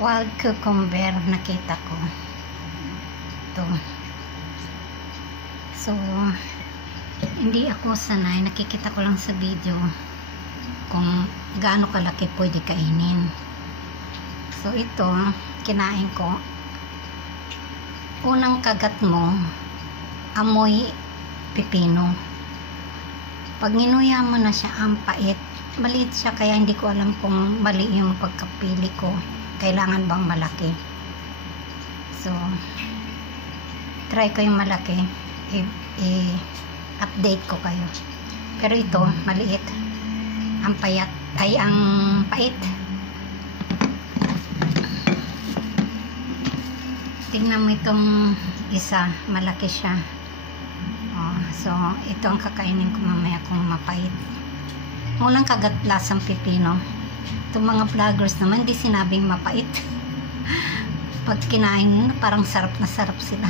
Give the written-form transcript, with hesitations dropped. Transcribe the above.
wild cucumber nakita ko. Ito. So, hindi ako sanay. Nakikita ko lang sa video kung gaano kalaki pwede kainin. So, ito, kinain ko. Unang kagat mo, amoy pipino. Pag nginuya mo na siya, ang pait. Maliit siya, kaya hindi ko alam kung mali yung pagkapili ko. Kailangan bang malaki? So, try ko yung malaki. I-update ko kayo. Pero ito, maliit. Ang payat, ay ang pait. Tingnan mo itong isa, malaki siya. Oh, so, ito ang kakainin ko mamaya kung mapait. Unang kagat lasang pipino. Itong mga vloggers naman, di sinabing mapait. Pag kinain, parang sarap na sarap sila.